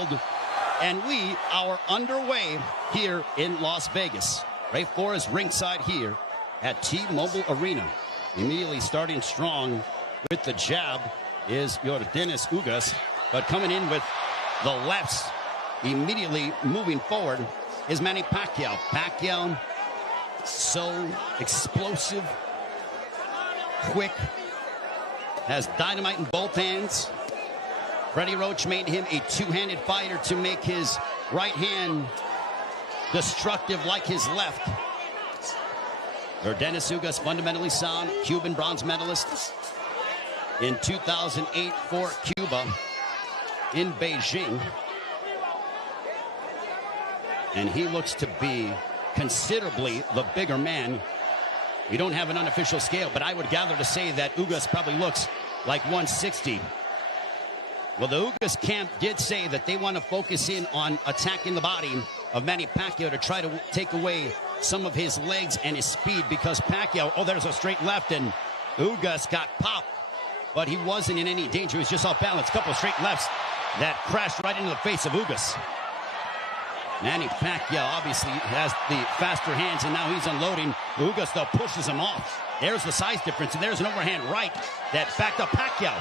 assembled, and we are underway here in Las Vegas. Ray Flores ringside here at T-Mobile Arena. Immediately starting strong with the jab is Yordenis Ugas, but coming in with the lefts, immediately moving forward is Manny Pacquiao. Pacquiao, so explosive, quick, has dynamite in both hands. Freddie Roach made him a two-handed fighter to make his right hand destructive like his left. Yordenis Ugas, fundamentally sound, Cuban bronze medalist in 2008 for Cuba in Beijing. And he looks to be considerably the bigger man. We don't have an unofficial scale, but I would gather to say that Ugas probably looks like 160. Well, the Ugas camp did say that they want to focus in on attacking the body of Manny Pacquiao to try to take away some of his legs and his speed, because Pacquiao, oh, there's a straight left, and Ugas got popped, but he wasn't in any danger. He was just off balance. Couple of straight lefts that crashed right into the face of Ugas. Manny Pacquiao obviously has the faster hands, and now he's unloading. Ugas, though, pushes him off. There's the size difference, and there's an overhand right that backed up Pacquiao.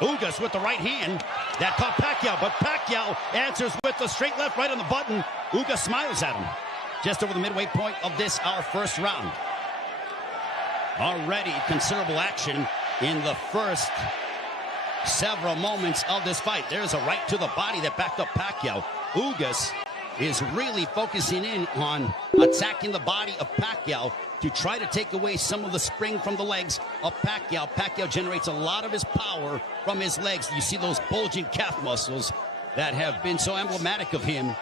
Ugas with the right hand that caught Pacquiao, but Pacquiao answers with the straight left right on the button. Ugas smiles at him. Just over the midway point of this, our first round. Already considerable action in the first several moments of this fight. There's a right to the body that backed up Pacquiao. Ugas is really focusing in on attacking the body of Pacquiao to try to take away some of the spring from the legs of Pacquiao. Pacquiao generates a lot of his power from his legs. You see those bulging calf muscles that have been so emblematic of him.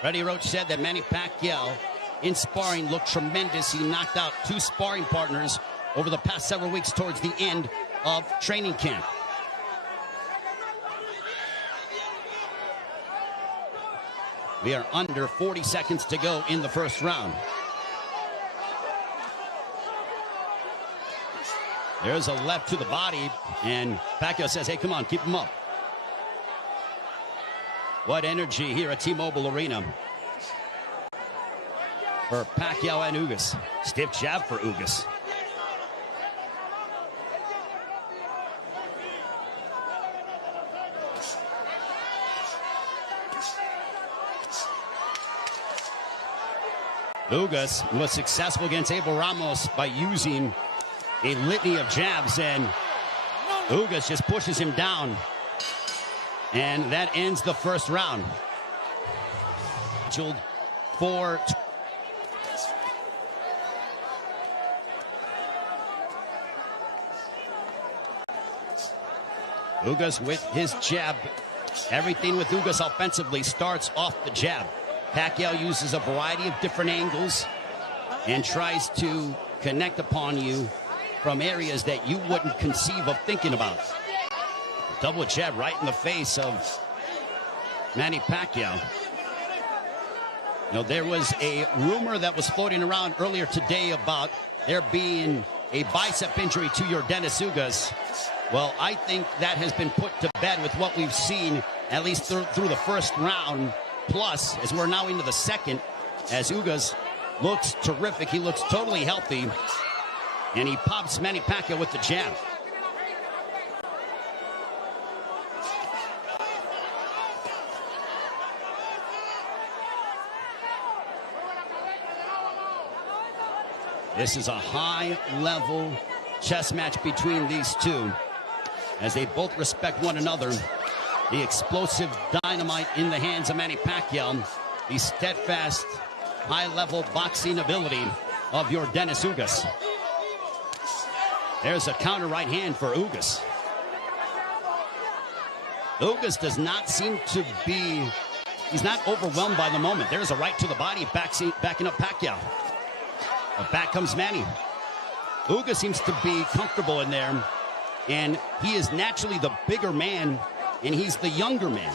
Freddie Roach said that Manny Pacquiao in sparring looked tremendous. He knocked out 2 sparring partners over the past several weeks towards the end of training camp. We are under 40 seconds to go in the first round. There's a left to the body, and Pacquiao says, hey, come on, keep him up. What energy here at T-Mobile Arena for Pacquiao and Ugas. Stiff jab for Ugas. Ugas was successful against Abel Ramos by using a litany of jabs, and Ugas just pushes him down. And that ends the first round. For Ugas with his jab. Everything with Ugas offensively starts off the jab. Pacquiao uses a variety of different angles and tries to connect upon you from areas that you wouldn't conceive of thinking about. Double jab right in the face of Manny Pacquiao. You know, there was a rumor that was floating around earlier today about there being a bicep injury to Yordenis Ugas. Well, I think that has been put to bed with what we've seen, at least through the first round. Plus, as we're now into the second, as Ugas looks terrific, he looks totally healthy, and he pops Manny Pacquiao with the jab. This is a high-level chess match between these two, as they both respect one another. The explosive dynamite in the hands of Manny Pacquiao, the steadfast, high-level boxing ability of Yordenis Ugas. There's a counter right hand for Ugas. Ugas does not seem to be, he's not overwhelmed by the moment. There's a right to the body backing up Pacquiao. But back comes Manny. Ugas seems to be comfortable in there, and he is naturally the bigger man, and he's the younger man.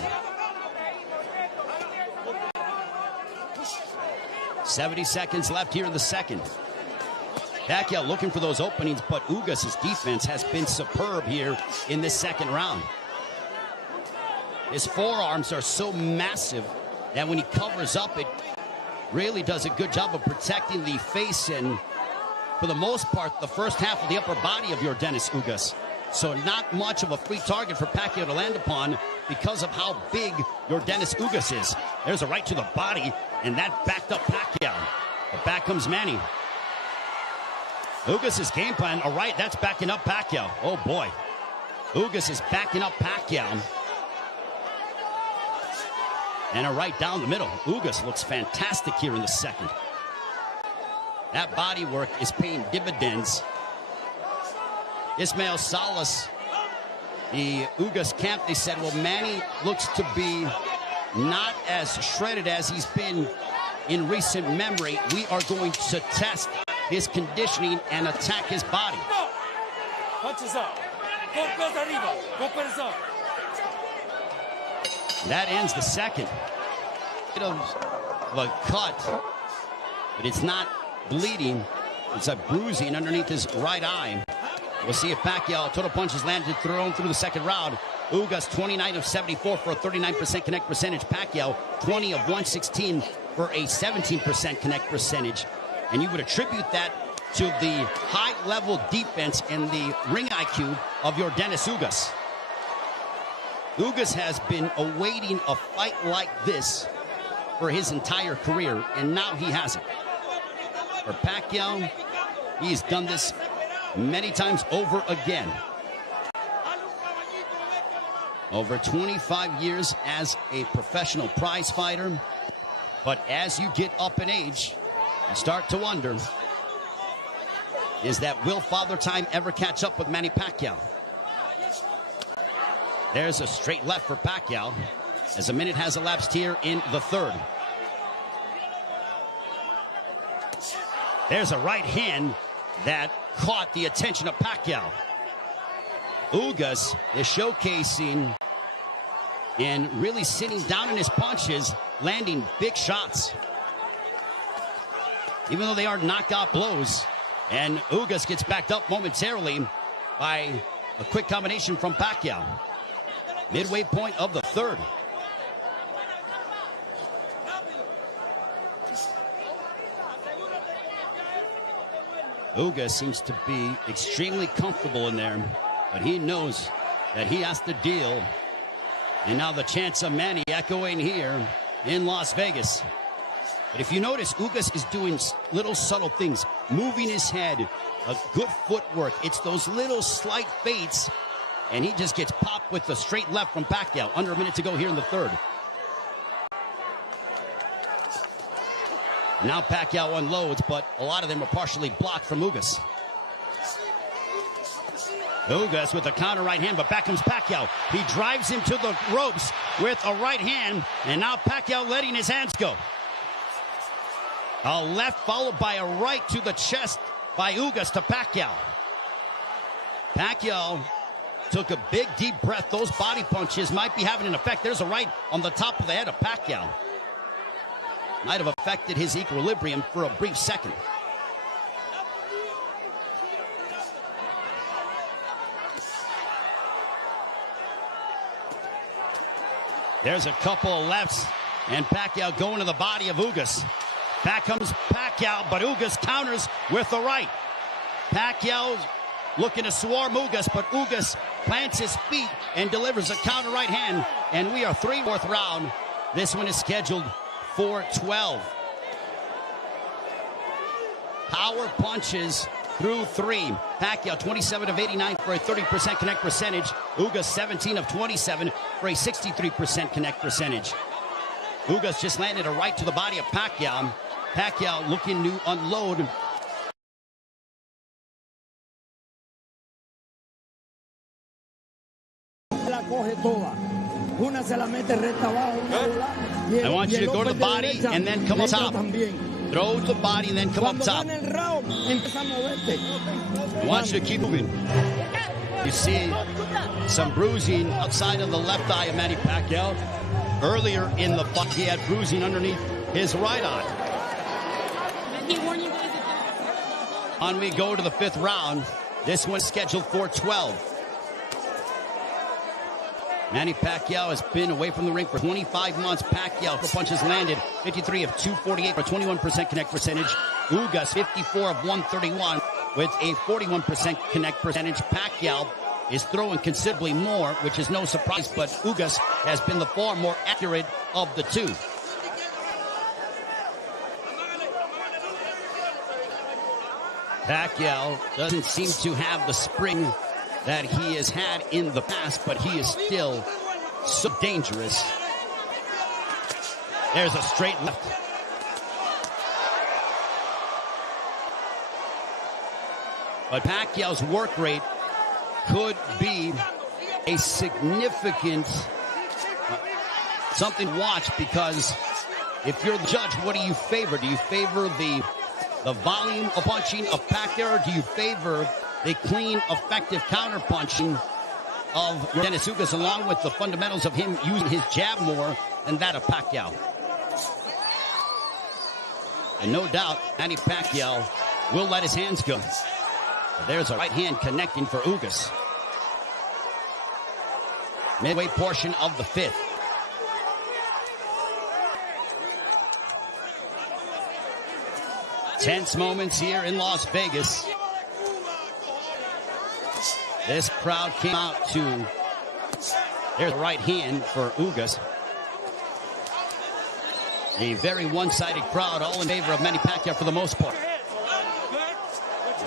70 seconds left here in the second. Pacquiao looking for those openings, but Ugas' defense has been superb here in this second round. His forearms are so massive that when he covers up, it really does a good job of protecting the face and, for the most part, the first half of the upper body of Yordenis Ugas. So not much of a free target for Pacquiao to land upon because of how big Yordenis Ugas is. There's a right to the body, and that backed up Pacquiao. But back comes Manny. Ugas' game plan, all right, that's backing up Pacquiao. Oh, boy. Ugas is backing up Pacquiao. And a right down the middle. Ugas looks fantastic here in the second. That body work is paying dividends. Ismael Salas, the Ugas camp, they said, well, Manny looks to be not as shredded as he's been in recent memory. We are going to test his conditioning and attack his body. Punches up. That ends the second. Of a cut, but it's not bleeding. It's a bruising underneath his right eye. We'll see if Pacquiao total punches landed thrown through the second round. Ugas 29 of 74 for a 39% connect percentage. Pacquiao 20 of 116 for a 17% connect percentage. And you would attribute that to the high-level defense and the ring IQ of Yordenis Ugas. Ugas has been awaiting a fight like this for his entire career, and now he has it. For Pacquiao, he's done this many times over again. Over 25 years as a professional prize fighter. But as you get up in age, you start to wonder, will Father Time ever catch up with Manny Pacquiao? There's a straight left for Pacquiao as a minute has elapsed here in the third. There's a right hand that caught the attention of Pacquiao. Ugas is showcasing and really sitting down in his punches, landing big shots. Even though they are knockout blows, and Ugas gets backed up momentarily by a quick combination from Pacquiao. Midway point of the third. Ugas seems to be extremely comfortable in there, but he knows that he has to deal. And now the chants of Manny echoing here in Las Vegas. But if you notice, Ugas is doing little subtle things, moving his head, a good footwork. It's those little slight feints, and he just gets popped with the straight left from Pacquiao. Under a minute to go here in the third. Now Pacquiao unloads, but a lot of them are partially blocked from Ugas. Ugas with a counter right hand, but back comes Pacquiao. He drives him to the ropes with a right hand, and now Pacquiao letting his hands go. A left followed by a right to the chest by Ugas to Pacquiao. Pacquiao took a big deep breath. Those body punches might be having an effect. There's a right on the top of the head of Pacquiao. Might have affected his equilibrium for a brief second. There's a couple of lefts, and Pacquiao going to the body of Ugas. Back comes Pacquiao, but Ugas counters with the right. Pacquiao looking to swarm Ugas, but Ugas plants his feet and delivers a counter right hand, and we are fourth round. This one is scheduled for 12. Power punches through three. Pacquiao 27 of 89 for a 30% connect percentage. Ugas 17 of 27 for a 63% connect percentage. Ugas just landed a right to the body of Pacquiao. Pacquiao looking to unload. I want you to go to the body and then come up top. Throw the body and then come up top. I want you to keep moving. You see some bruising outside of the left eye of Manny Pacquiao. Earlier in the fight, he had bruising underneath his right eye. On we go to the fifth round. This one's scheduled for 12. Manny Pacquiao has been away from the ring for 25 months. Pacquiao, for punches landed, 53 of 248 for 21% connect percentage. Ugas, 54 of 131 with a 41% connect percentage. Pacquiao is throwing considerably more, which is no surprise, but Ugas has been the far more accurate of the two. Pacquiao doesn't seem to have the spring that he has had in the past, but he is still so dangerous. There's a straight left. But Pacquiao's work rate could be a significant something to watch, because if you're the judge, what do you favor? Do you favor the volume of punching of Pacquiao, or do you favor the clean, effective counter-punching of Yordenis Ugas, along with the fundamentals of him using his jab more than that of Pacquiao? And no doubt, Manny Pacquiao will let his hands go. There's a right hand connecting for Ugas. Midway portion of the fifth. Tense moments here in Las Vegas. This crowd came out to... There's the right hand for Ugas. A very one-sided crowd, all in favor of Manny Pacquiao for the most part.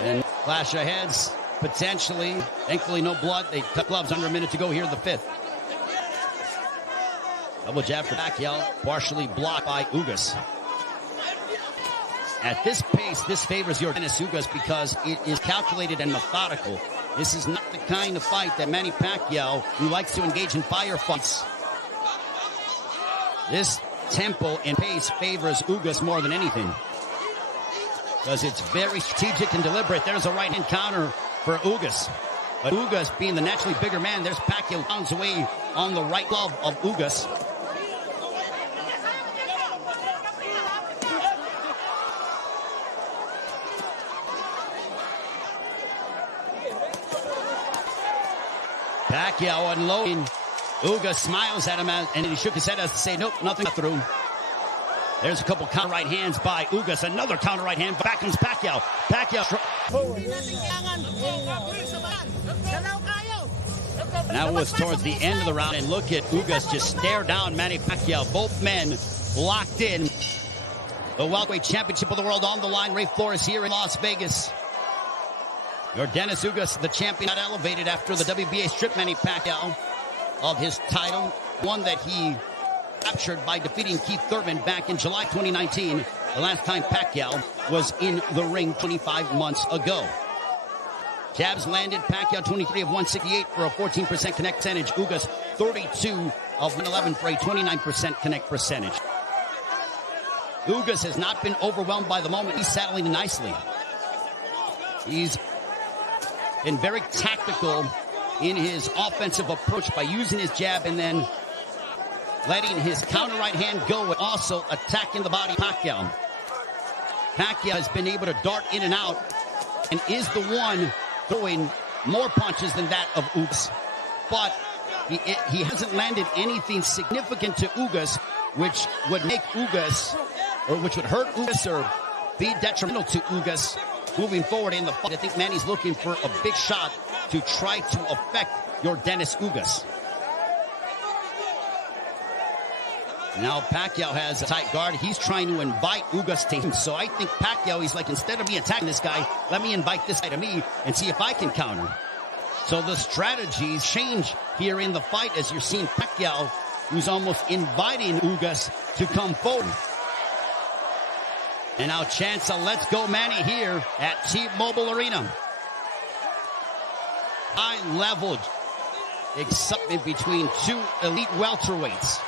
And clash of heads, potentially. Thankfully, no blood. They cut gloves under a minute to go here in the fifth. Double jab for Pacquiao, partially blocked by Ugas. At this pace, this favors Yordenis Ugas because it is calculated and methodical. This is not the kind of fight that Manny Pacquiao, who likes to engage in firefights. This tempo and pace favors Ugas more than anything, because it's very strategic and deliberate. There's a right-hand counter for Ugas. But Ugas, being the naturally bigger man, there's Pacquiao pounds away on the right glove of Ugas. Pacquiao unloading. Ugas smiles at him, and he shook his head as to say, nope, nothing got through. There's a couple counter right hands by Ugas. Another counter right hand. Back comes Pacquiao. Pacquiao. Now it's towards the end of the round, and look at Ugas just stare down Manny Pacquiao. Both men locked in. The welterweight championship of the world on the line. Ray Flores here in Las Vegas. Yordenis Ugas, the champion, got elevated after the WBA stripped Manny Pacquiao of his title, one that he captured by defeating Keith Thurman back in July 2019, the last time Pacquiao was in the ring 25 months ago. Jabs landed. Pacquiao 23 of 168 for a 14% connect percentage. Ugas 32 of 111 for a 29% connect percentage. Ugas has not been overwhelmed by the moment. He's settling nicely. He's been very tactical in his offensive approach by using his jab and then letting his counter right hand go and also attacking the body of Pacquiao. Pacquiao has been able to dart in and out and is the one throwing more punches than that of Ugas. But he hasn't landed anything significant to Ugas, which would make Ugas, or which would hurt Ugas or be detrimental to Ugas moving forward in the fight. I think Manny's looking for a big shot to try to affect Yordenis Ugas. Now Pacquiao has a tight guard. He's trying to invite Ugas to him. So I think Pacquiao, he's like, instead of me attacking this guy, let me invite this guy to me and see if I can counter. So the strategies change here in the fight as you're seeing Pacquiao, who's almost inviting Ugas to come forward. And now chance of Let's Go Manny here at T-Mobile Arena. High-level excitement between two elite welterweights.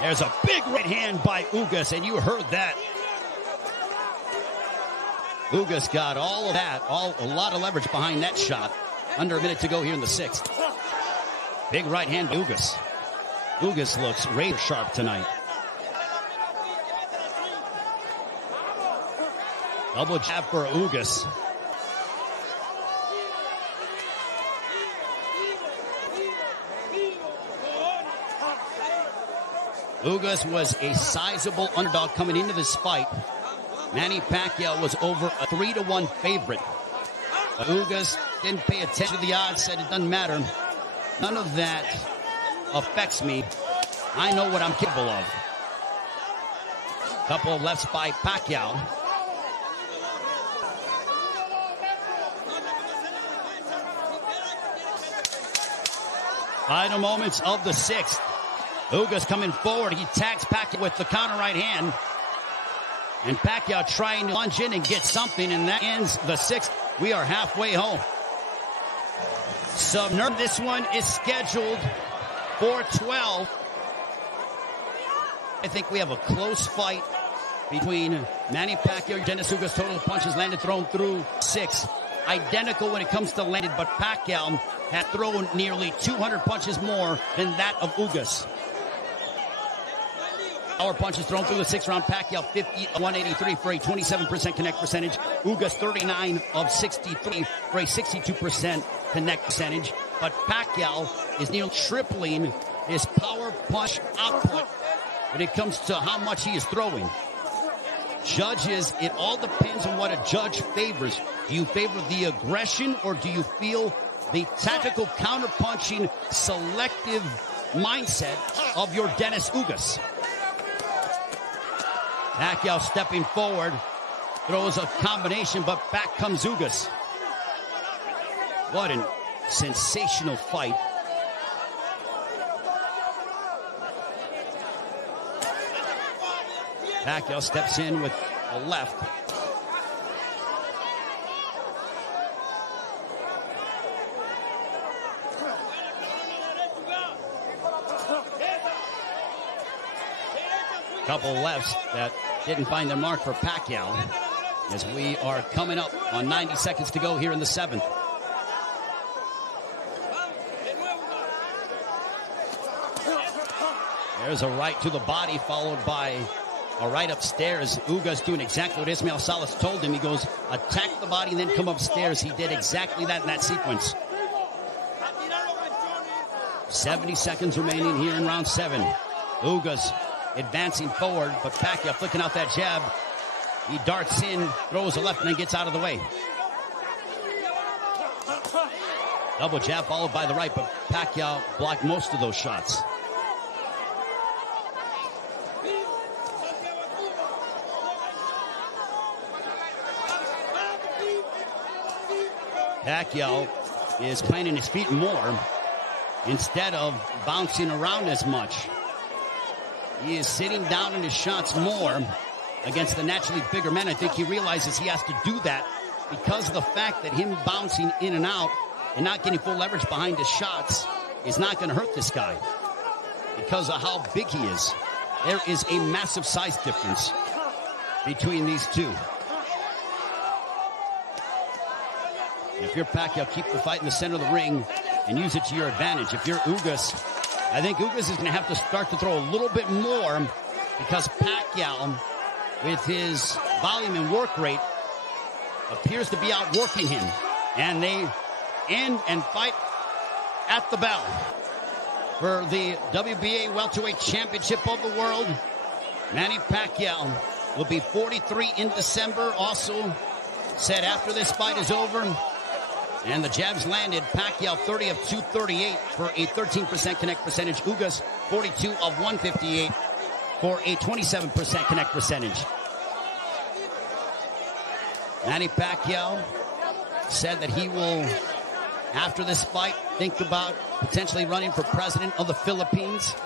There's a big right hand by Ugas, and you heard that. Ugas got all of that, a lot of leverage behind that shot. Under a minute to go here in the sixth. Big right hand by Ugas. Ugas looks razor sharp tonight. Double jab for Ugas. Ugas was a sizable underdog coming into this fight. Manny Pacquiao was over a 3-1 favorite. But Ugas didn't pay attention to the odds, said it doesn't matter. None of that affects me. I know what I'm capable of. Couple of lefts by Pacquiao. Final moments of the sixth. Ugas coming forward. He tags Pacquiao with the counter right hand. And Pacquiao trying to lunge in and get something, and that ends the sixth. We are halfway home. This one is scheduled for 12. I think we have a close fight between Manny Pacquiao and Yordenis Ugas. Total punches landed, thrown through 6. Identical when it comes to landed, but Pacquiao had thrown nearly 200 punches more than that of Ugas. Power punches thrown through the 6th round. Pacquiao 50 of 183 for a 27% connect percentage. Ugas 39 of 63 for a 62% connect percentage. But Pacquiao is nearly tripling his power punch output when it comes to how much he is throwing. Judges, it all depends on what a judge favors. Do you favor the aggression, or do you feel the tactical counterpunching selective mindset of Yordenis Ugas? Pacquiao stepping forward, throws a combination, but back comes Ugas. What a sensational fight. Pacquiao steps in with a left. Couple lefts that didn't find their mark for Pacquiao, as we are coming up on 90 seconds to go here in the 7th. There's a right to the body, followed by a right upstairs. Ugas doing exactly what Ismael Salas told him. He goes, attack the body and then come upstairs. He did exactly that in that sequence. 70 seconds remaining here in round 7. Ugas advancing forward, but Pacquiao flicking out that jab. He darts in, throws a left, and then gets out of the way. Double jab followed by the right, but Pacquiao blocked most of those shots. Pacquiao is planting his feet more instead of bouncing around as much. He is sitting down in his shots more against the naturally bigger men. I think he realizes he has to do that because of the fact that him bouncing in and out and not getting full leverage behind his shots is not going to hurt this guy because of how big he is. There is a massive size difference between these two. And if you're Pacquiao, keep the fight in the center of the ring and use it to your advantage. If you're Ugas, I think Ugas is going to have to start to throw a little bit more because Pacquiao, with his volume and work rate, appears to be outworking him. And they end and fight at the bell for the WBA Welterweight Championship of the World. Manny Pacquiao will be 43 in December. Also said after this fight is over, and the jabs landed, Pacquiao 30 of 238 for a 13% connect percentage. Ugas 42 of 158 for a 27% connect percentage. Manny Pacquiao said that he will, after this fight, think about potentially running for president of the Philippines.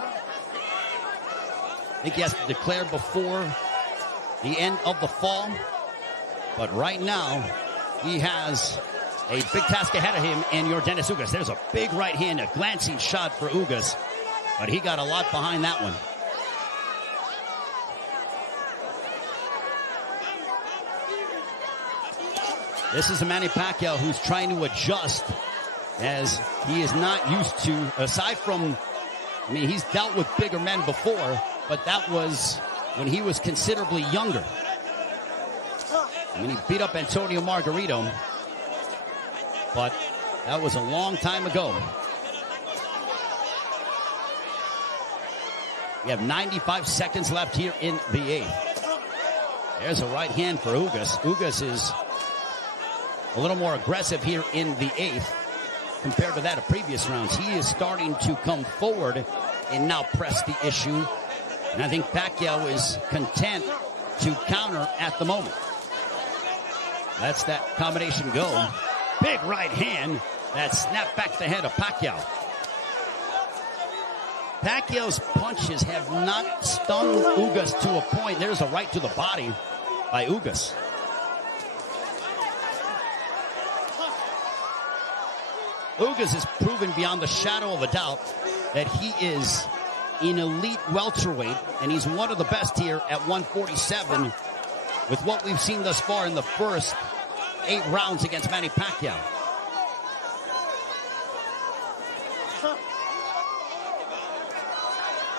I think he has to declare before the end of the fall. But right now, he has a big task ahead of him in Yordenis Ugas. There's a big right hand, a glancing shot for Ugas, but he got a lot behind that one. This is a Manny Pacquiao who's trying to adjust, as he is not used to, aside from, I mean, he's dealt with bigger men before, but that was when he was considerably younger. I mean, he beat up Antonio Margarito, but that was a long time ago. We have 95 seconds left here in the 8th. There's a right hand for Ugas. Ugas is a little more aggressive here in the 8th compared to that of previous rounds. He is starting to come forward and now press the issue. And I think Pacquiao is content to counter at the moment. Lets that combination go. Big right hand that snapped back the head of Pacquiao. Pacquiao's punches have not stung Ugas to a point. There's a right to the body by Ugas. Ugas has proven beyond the shadow of a doubt that he is an elite welterweight, and he's one of the best here at 147 with what we've seen thus far in the first 8 rounds against Manny Pacquiao.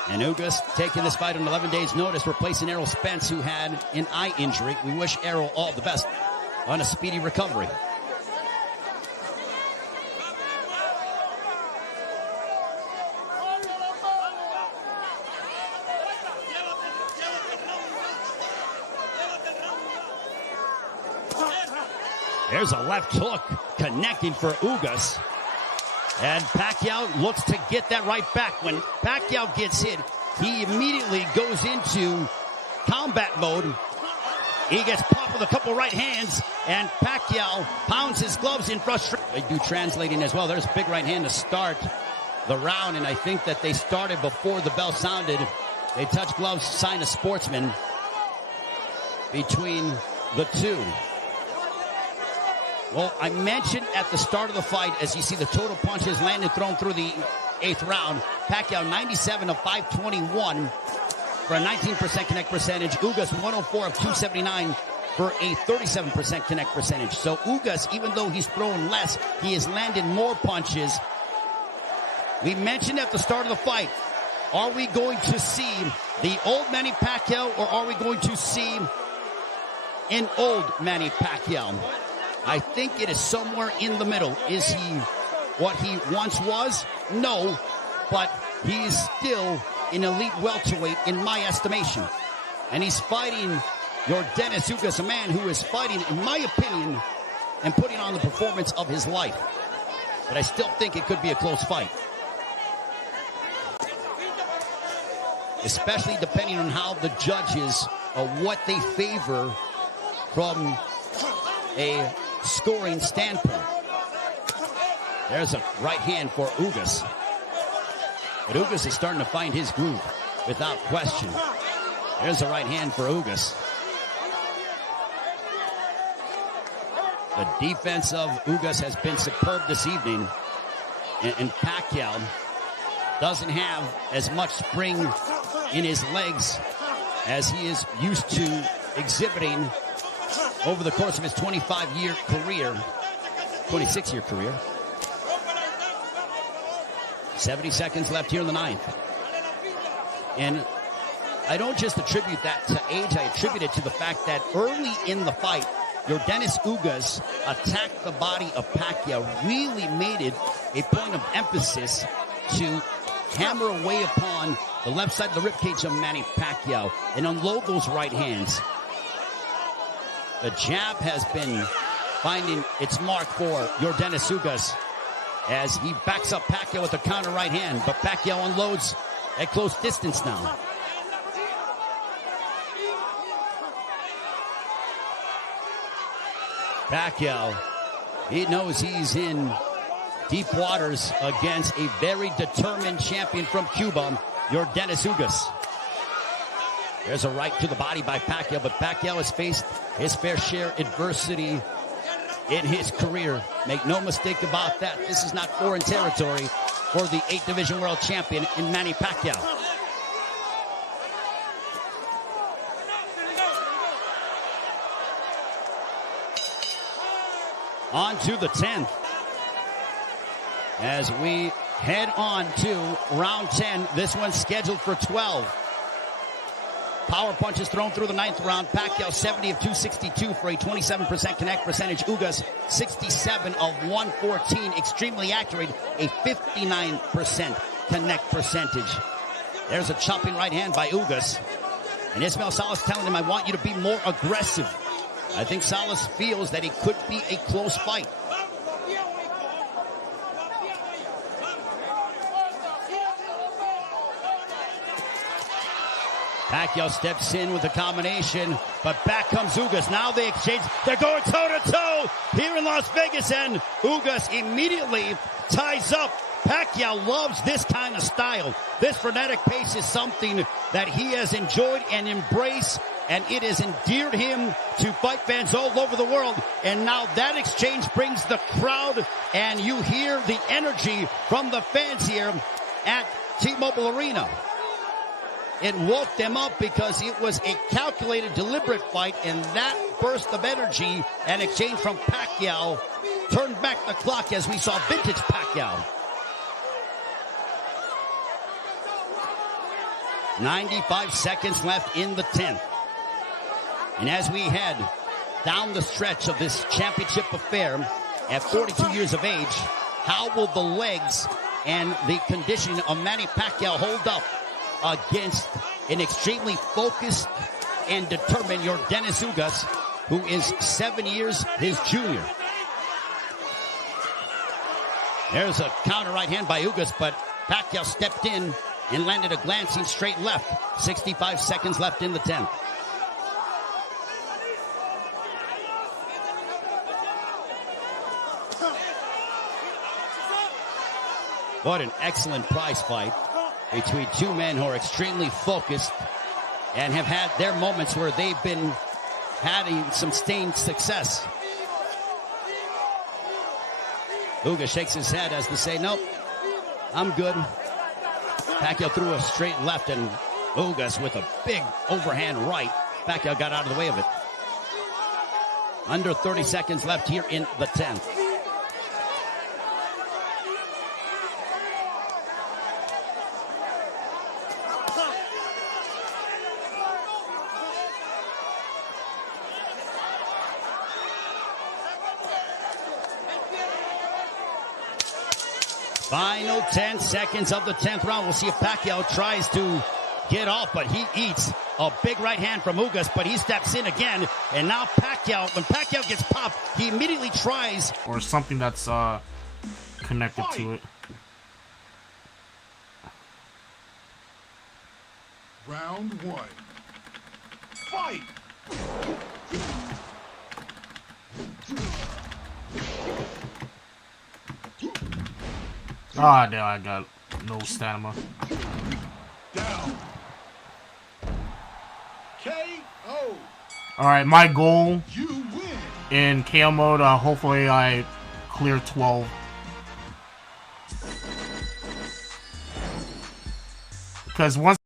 And Ugas taking this fight on 11 days' notice, replacing Errol Spence, who had an eye injury. We wish Errol all the best on a speedy recovery. There's a left hook connecting for Ugas. And Pacquiao looks to get that right back. When Pacquiao gets hit, he immediately goes into combat mode. He gets popped with a couple right hands, and Pacquiao pounds his gloves in frustration. They do translating as well. There's a big right hand to start the round, and I think that they started before the bell sounded. They touch gloves, sign a sportsman between the two. Well, I mentioned at the start of the fight, as you see the total punches landed thrown through the 8th round, Pacquiao 97 of 521 for a 19% connect percentage. Ugas 104 of 279 for a 37% connect percentage. So Ugas, even though he's thrown less, he has landed more punches. We mentioned at the start of the fight, are we going to see the old Manny Pacquiao, or are we going to see an old Manny Pacquiao? I think it is somewhere in the middle. Is he what he once was? No, but he's still an elite welterweight in my estimation. And he's fighting Yordenis Ugas, a man who is fighting, in my opinion, and putting on the performance of his life. But I still think it could be a close fight. Especially depending on how the judges, what they favor from a scoring standpoint. There's a right hand for Ugas. But Ugas is starting to find his groove without question. There's a right hand for Ugas. The defense of Ugas has been superb this evening. And Pacquiao doesn't have as much spring in his legs as he is used to exhibiting over the course of his 25-year career, 26-year career. 70 seconds left here in the 9th. And I don't just attribute that to age, I attribute it to the fact that early in the fight, Yordenis Ugas attacked the body of Pacquiao, really made it a point of emphasis to hammer away upon the left side of the ribcage of Manny Pacquiao and unload those right hands. The jab has been finding its mark for Yordenis Ugas as he backs up Pacquiao with a counter right hand, but Pacquiao unloads at close distance now. Pacquiao, he knows he's in deep waters against a very determined champion from Cuba, Yordenis Ugas. There's a right to the body by Pacquiao, but Pacquiao has faced his fair share of adversity in his career. Make no mistake about that. This is not foreign territory for the 8th Division World Champion in Manny Pacquiao. On to the 10th. As we head on to round 10, this one's scheduled for 12. Power punches thrown through the 9th round. Pacquiao 70 of 262 for a 27% connect percentage. Ugas 67 of 114. Extremely accurate, a 59% connect percentage. There's a chopping right hand by Ugas. And Ismael Salas telling him, I want you to be more aggressive. I think Salas feels that it could be a close fight. Pacquiao steps in with a combination, but back comes Ugas. Now they exchange. They're going toe-to-toe here in Las Vegas, and Ugas immediately ties up. Pacquiao loves this kind of style. This frenetic pace is something that he has enjoyed and embraced, and it has endeared him to fight fans all over the world. And now that exchange brings the crowd, and you hear the energy from the fans here at T-Mobile Arena. It woke them up because it was a calculated, deliberate fight, and that burst of energy and exchange from Pacquiao turned back the clock as we saw vintage Pacquiao. 95 seconds left in the 10th. And as we head down the stretch of this championship affair at 42 years of age, how will the legs and the conditioning of Manny Pacquiao hold up against an extremely focused and determined Yordenis Ugas, who is 7 years his junior? There's a counter right hand by Ugas, but Pacquiao stepped in and landed a glancing straight left. 65 seconds left in the 10th. What an excellent prize fight between two men who are extremely focused and have had their moments where they've been having some sustained success. Ugas shakes his head as to say, nope, I'm good. Pacquiao threw a straight left, and Ugas with a big overhand right. Pacquiao got out of the way of it. Under 30 seconds left here in the 10th. Final 10 seconds of the 10th round. We'll see if Pacquiao tries to get off, but he eats a big right hand from Ugas, but he steps in again. And now Pacquiao, when Pacquiao gets popped, he immediately tries. Or something that's connected to it. Round one. Fight! Ah, there I got no stamina. Down. KO. Alright, my goal You win. in KO mode, hopefully I clear 12. Because once